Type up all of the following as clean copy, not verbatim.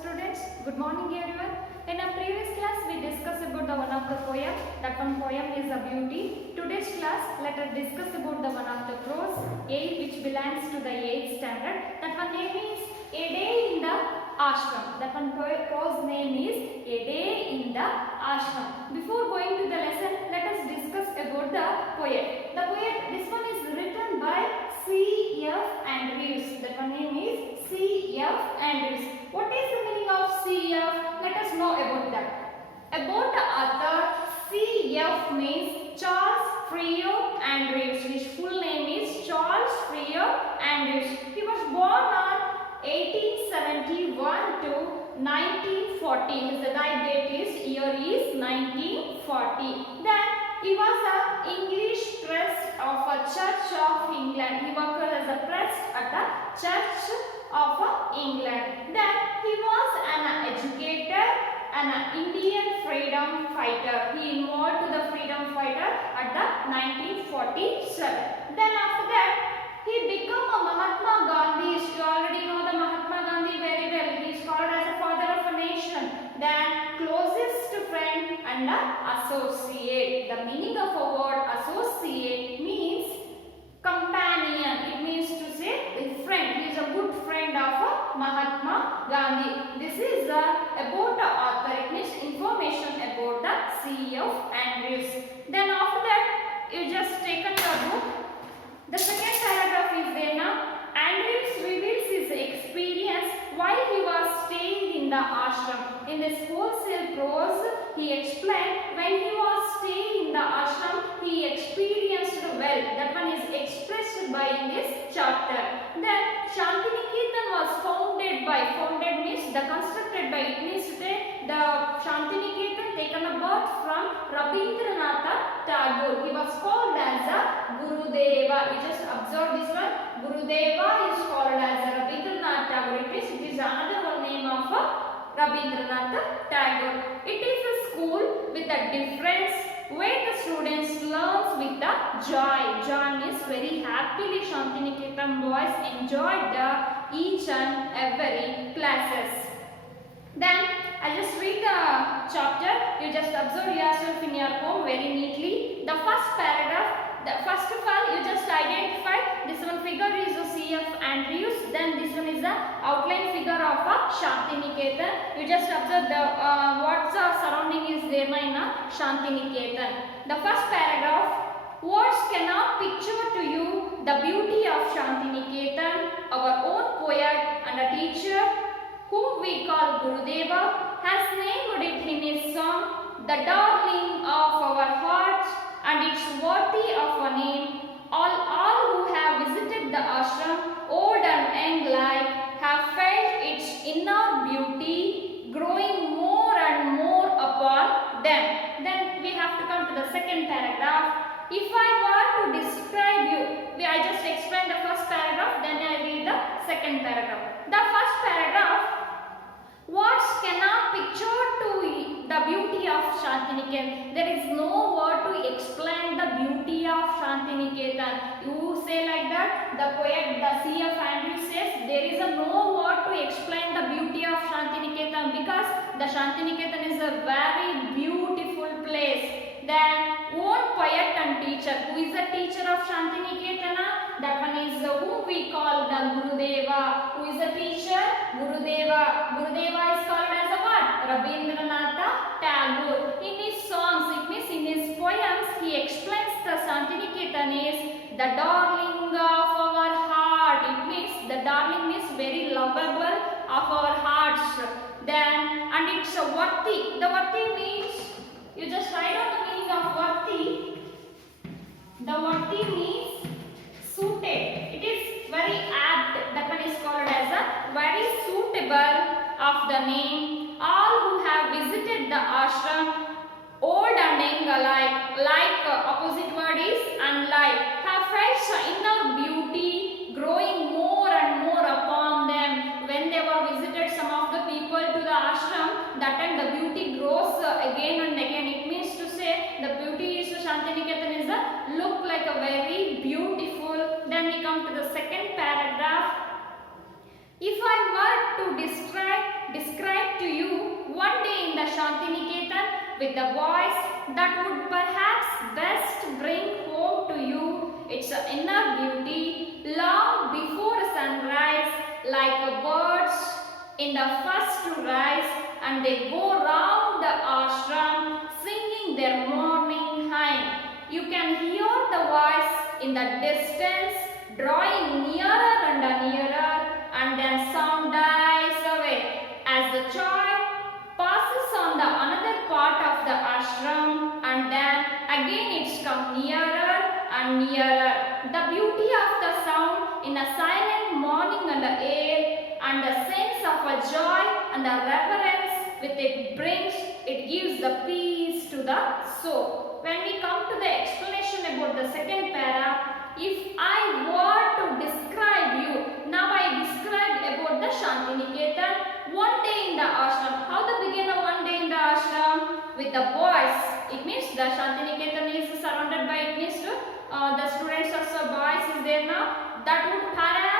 Students, good morning everyone. In our previous class, we discussed about the one of the poem. That one poem is a beauty. Today's class, let us discuss about the one of the prose, which belongs to the 8th standard. That one name is A Day in the Ashram. That one prose name is A Day in the Ashram. Before going to the lesson, let us discuss about the poet. The poet, this one is written by C.F. Andrews. That one name is C.F. Andrews. What is the meaning of C.F.? Let us know about that. About the author, C.F. means Charles Freer Andrews. His full name is Charles Freer Andrews. He was born on 1871 to 1940. His date year is 1940. Then he was an English priest of a Church of England. He worked as a priest at the Church of England. Then he was an educator and an Indian freedom fighter. He involved to the freedom fighter at the 1947. Then after that, he became a Mahatma Gandhi. You already know the Mahatma Gandhi very well. He is called as a father of a nation. Then closest friend and associate. The meaning of a word associate means companion. It means to say a friend. He is a good friend of Mahatma Gandhi. This is about the author. It means information about the C.F. Andrews. Then after that, you just take a book. The second paragraph is there now. Andrews reveals his experience while he was staying in the ashram. In this wholesale prose, he explained when he was staying in the ashram, he experienced wealth. That one is expressed by in this chapter. Then Shantiniketan was founded means the constructed by. It means today the Shantiniketan taken a birth from Rabindranath Tagore. He was called as a Gurudeva. We just observe this one. Gurudeva is called as a Rabindranath Tagore. It is another one name of Rabindranath Tagore. It is a school with a difference where the students learn with the joy. Joy means very happily Shantiniketan boys enjoyed each and every classes. Then I just read the chapter. You just observe yourself in your home very neatly. The first paragraph. First of all, you just identify this one figure is a C.F. Andrews. Then this one is the outline figure of a Shantiniketan. You just observe the what's the surrounding is there in a Shantiniketan. The first paragraph. Words cannot picture to you the beauty of Shantiniketan. Our own poet and a teacher, whom we call Gurudeva, has named it in his song, the darling of our hearts, and it's worthy of a name. All who have visited the ashram, old and young alike, have felt its inner beauty growing more and more upon them. Then we have to come to the second paragraph. If I were to describe you, I just explained the first paragraph, then I read the second paragraph. The first paragraph, words cannot picture to the beauty of Shantiniketan. There is no word to explain the beauty of Shantiniketan. You say like that, the poet, the C.F. Andrews says, there is no word to explain the beauty of Shantiniketan because the Shantiniketan is a very beautiful place. Then own poet and teacher. Who is the teacher of Shantiniketan? That one is whom we call the Gurudeva. Who is the teacher? Gurudeva. Gurudeva is called as a what? Rabindranath Tagore. In his songs, it means in his poems, he explains the Shantiniketan is the darling of our heart. It means the darling means very lovable of our hearts. Then, and it's a worthy. The worthy means, you just write down the meaning of worthy. The worthy means suited. It is very apt. That one is called as a very suitable of the name. All who have visited the ashram, old and young alike, like opposite word is unlike, have felt the inner beauty growing more and more upon them. When they were visited some of the people to the ashram, that time the beauty grows again and again. It means to say the beauty is Shantiniketan is a look like a very beautiful. Then we come to the second paragraph. If I were to describe Shantiniketan with the boys that would perhaps best bring home to you its inner beauty long before sunrise, like birds in the first to rise, and they go round the ashram singing their morning hymn. You can hear the voice in the distance drawing nearer and nearer, and then sound dies away as the child passes on the another part of the ashram, and then again it's come nearer and nearer. The beauty of the sound in a silent morning and the air, and the sense of a joy and the reverence with it brings, it gives the peace to the soul. When we come to the explanation about the second para, if I were to describe you, now I described about the Shantiniketan, one day in the ashram. How the beginner one day in the ashram? With the boys. It means the Shantiniketan is surrounded by, it means the students of boys is there now. That would perhaps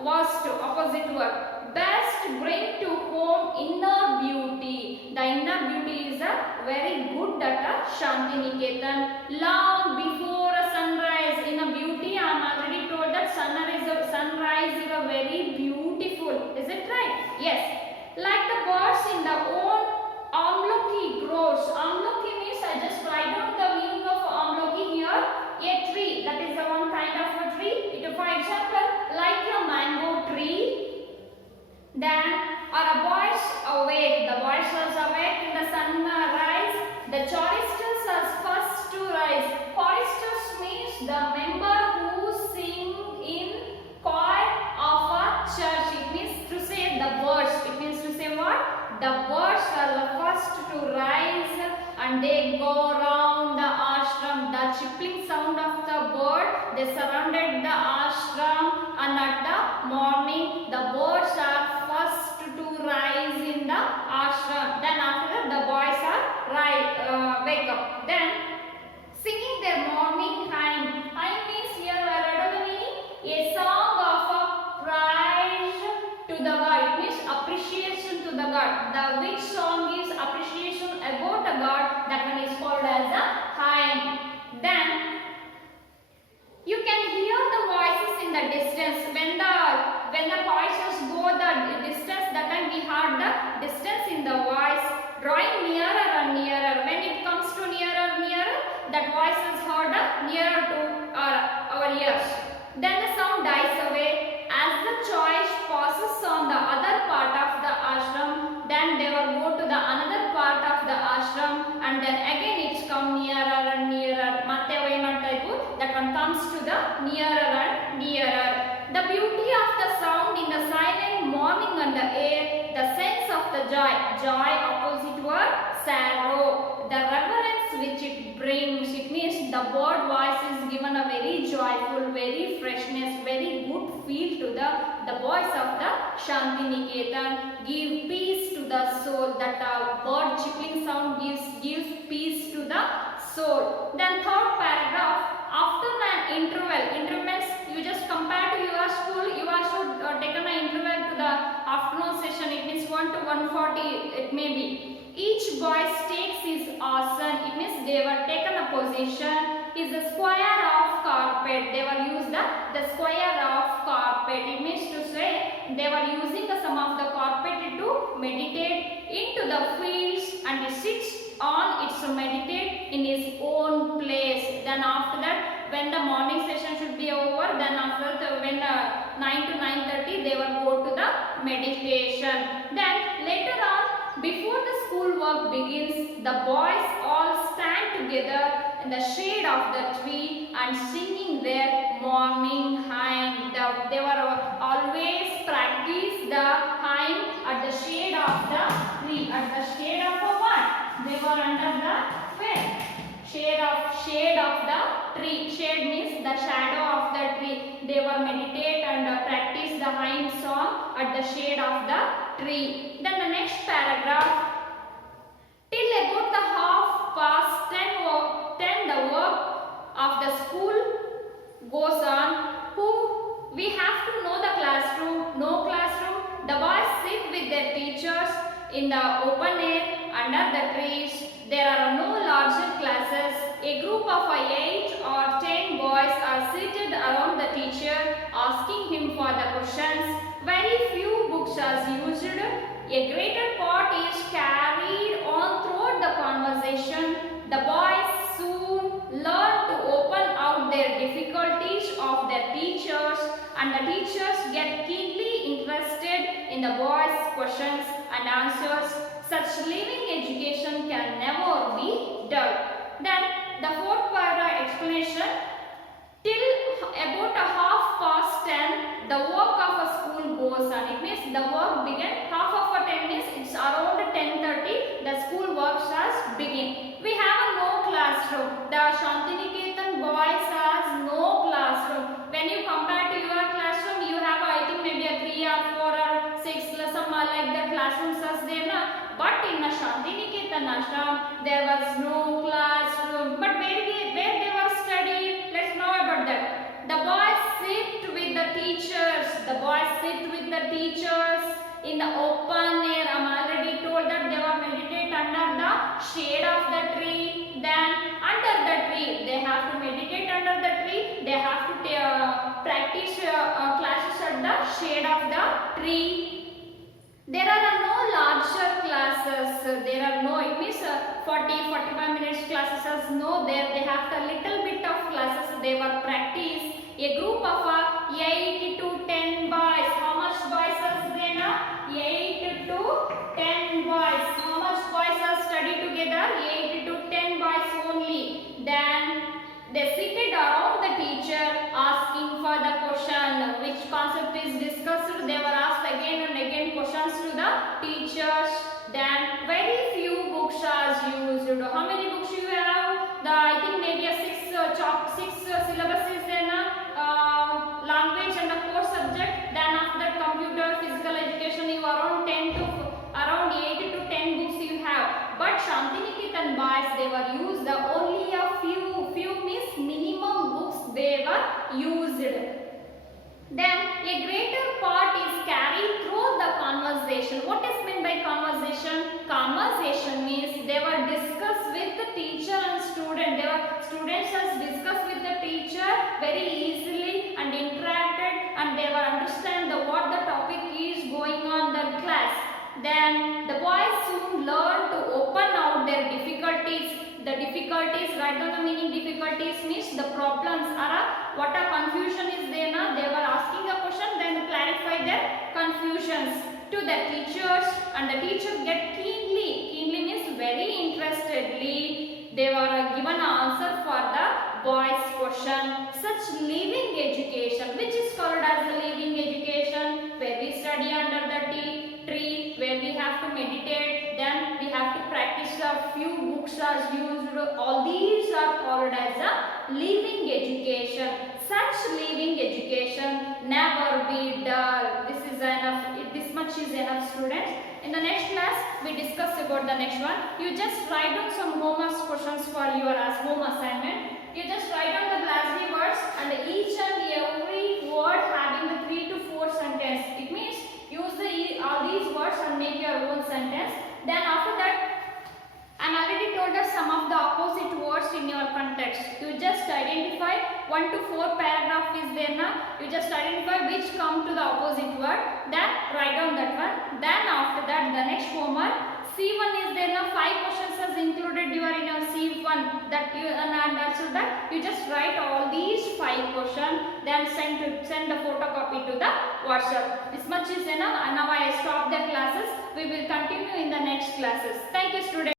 worst, opposite word. Best bring to home inner beauty. The inner beauty is a very good at Shantiniketan. Long before a sunrise, in a beauty, I am already told that sunrise is a very beautiful. Is it right? Yes. Like the birds in the own amloki grows. Amloki means, I just write down the meaning of amloki here. A tree, that is the one kind of a tree. For example, like a mango tree. Then our boys awake. The boys are awake in the sunrise. The choristers are first to rise. Choristers means the member who sing in choir of a church. It means to say the birds. It means to say what? The birds are the first to rise, and they go round the ashram. The chirping sound of the bird, they surrounded the ashram, and at the morning the birds are first to rise in the ashram. Then after that the boys are wake up. Then singing their morning hymn. Hymn means here I read the meaning, a song of a praise to the God. It means appreciation to the God. The which song is appreciation about the God, that one is called as a hymn. Then you can hear the voices in the distance. When the voices go the distance, that time we heard the distance in the voice drawing nearer and nearer. When it comes to nearer, that voice is heard nearer to our ears. Then the sound dies away as the choice passes on the other part of the ashram. Then they will go to the another part of the ashram, and then again it's come nearer and nearer. That one comes to the nearer and nearer. The beauty of the sound in the silent morning and the air, the sense of the joy opposite word sorrow, the reverence which it brings. It means the bird voice is given a very joyful, very freshness, very good feel to the voice of the Shantiniketan. Give peace to the soul. That bird chirping sound gives peace to the soul. Then third paragraph. After an interval means you just compare to your school, you also taken an interval to the afternoon session. It means 1 to 1:40 it may be. Each boy takes his asana. It means they were taken a position. Is a square of carpet. They were used the square of carpet. It means to say they were using some of the carpet to meditate into the fields, and he sits on its meditate in his own place. Then after that, when the morning session should be over, then after when 9 to 9:30 they will go to the meditation. Then later on, before the school work begins, the boys all stand together in the shade of the tree and singing their morning hymn. They were always practice the hymn at the shade of the tree. At the shade of a what? They were under the shade of the tree. Shade means the shadow of the tree. They were meditate and practice the hymn song at the shade of the tree. Then the next paragraph. Till about the 10:30 the work of the school goes on. We have to know the classroom. No classroom. The boys sit with their teachers in the open air under the trees. There are no larger classes. A group of 8 or 10 boys are seated around the teacher asking him for the questions. Very few books are used. A greater part is carried on throughout the conversation. The boys soon learn to open out their difficulties of their teachers, and the teachers get keenly interested in the boys' questions and answers. Such living education can never be dull. Then the fourth paragraph explanation. Till about 10:30, the work of a school goes on. It means the work begin. 10:30 means it's around 10:30. The school work starts begin. We have no classroom. The Shantiniketan boys has no classroom. When you compare to your classroom, you have I think maybe a 3 or 4 or 6 some like the classrooms as there na. But in the Shantiniketan ashram, there was no classroom. But where they were studying, let's know about that. The boys sit with the teachers. The boys sit with the teachers in the open air. I am already told that they were meditate under the shade of the tree. Then under the tree, they have to meditate under the tree. They have to practice classes at the shade of the tree. There are no larger classes. There are no, it means 40-45 minutes classes as no there. They have a little bit of classes they were practice. A group of 8 to 10 boys. How much boys are there now? 8 to 10 boys. How much boys are studied together? 8 to 10 boys only. Then they seated around the teacher asking for the question. Which concept is discussed? They were asked again and again questions to the teachers. Then very few books are used. How many books you have? I think maybe a 6 syllabus is there na? Language and a core subject. Then after that computer, physical education, you around 8 to 10 books you have. But Shantiniketan boys, they were used only a few means minimum books they were used. Then a greater part is carried through the conversation. What is meant by conversation? Conversation means they were discussed with the teacher and student. Students has discussed with the teacher very easily and interacted, and they were understand what the topic is going on in the class. Then the boys soon learn to open out their difficulties. The difficulties, write down the meaning. Difficulties means the problems are what a confusion is there na. They were asking a question, then clarify their confusions to the teachers, and the teacher get keenly means very interestedly. They were given an answer for the boys' question. Such living education, which is called as the living education, where we study under the tree, where we have to meditate, then we have to practice a few books as used. All these are called as a living education. Such living education never be dull. This is enough. This much is enough, students. In the next class, we discuss about the next one. You just write down some homework questions for your as home assignment. You just write down the glossary words and each and every word having the 3 to 4 sentence. It means use all these words and make your own sentence. Then after that, I am already told us some of the opposite words in your context. You just identify 1 to 4 paragraph is there now. You just identify which come to the opposite word. Then write down that one. Then after that, the next homework, C1 is there now. 5 questions is included. You are in your C1. That you and also that you just write all these 5 questions. Then send the photocopy to the WhatsApp. This much is enough. And now I stop the classes. We will continue in the next classes. Thank you, students.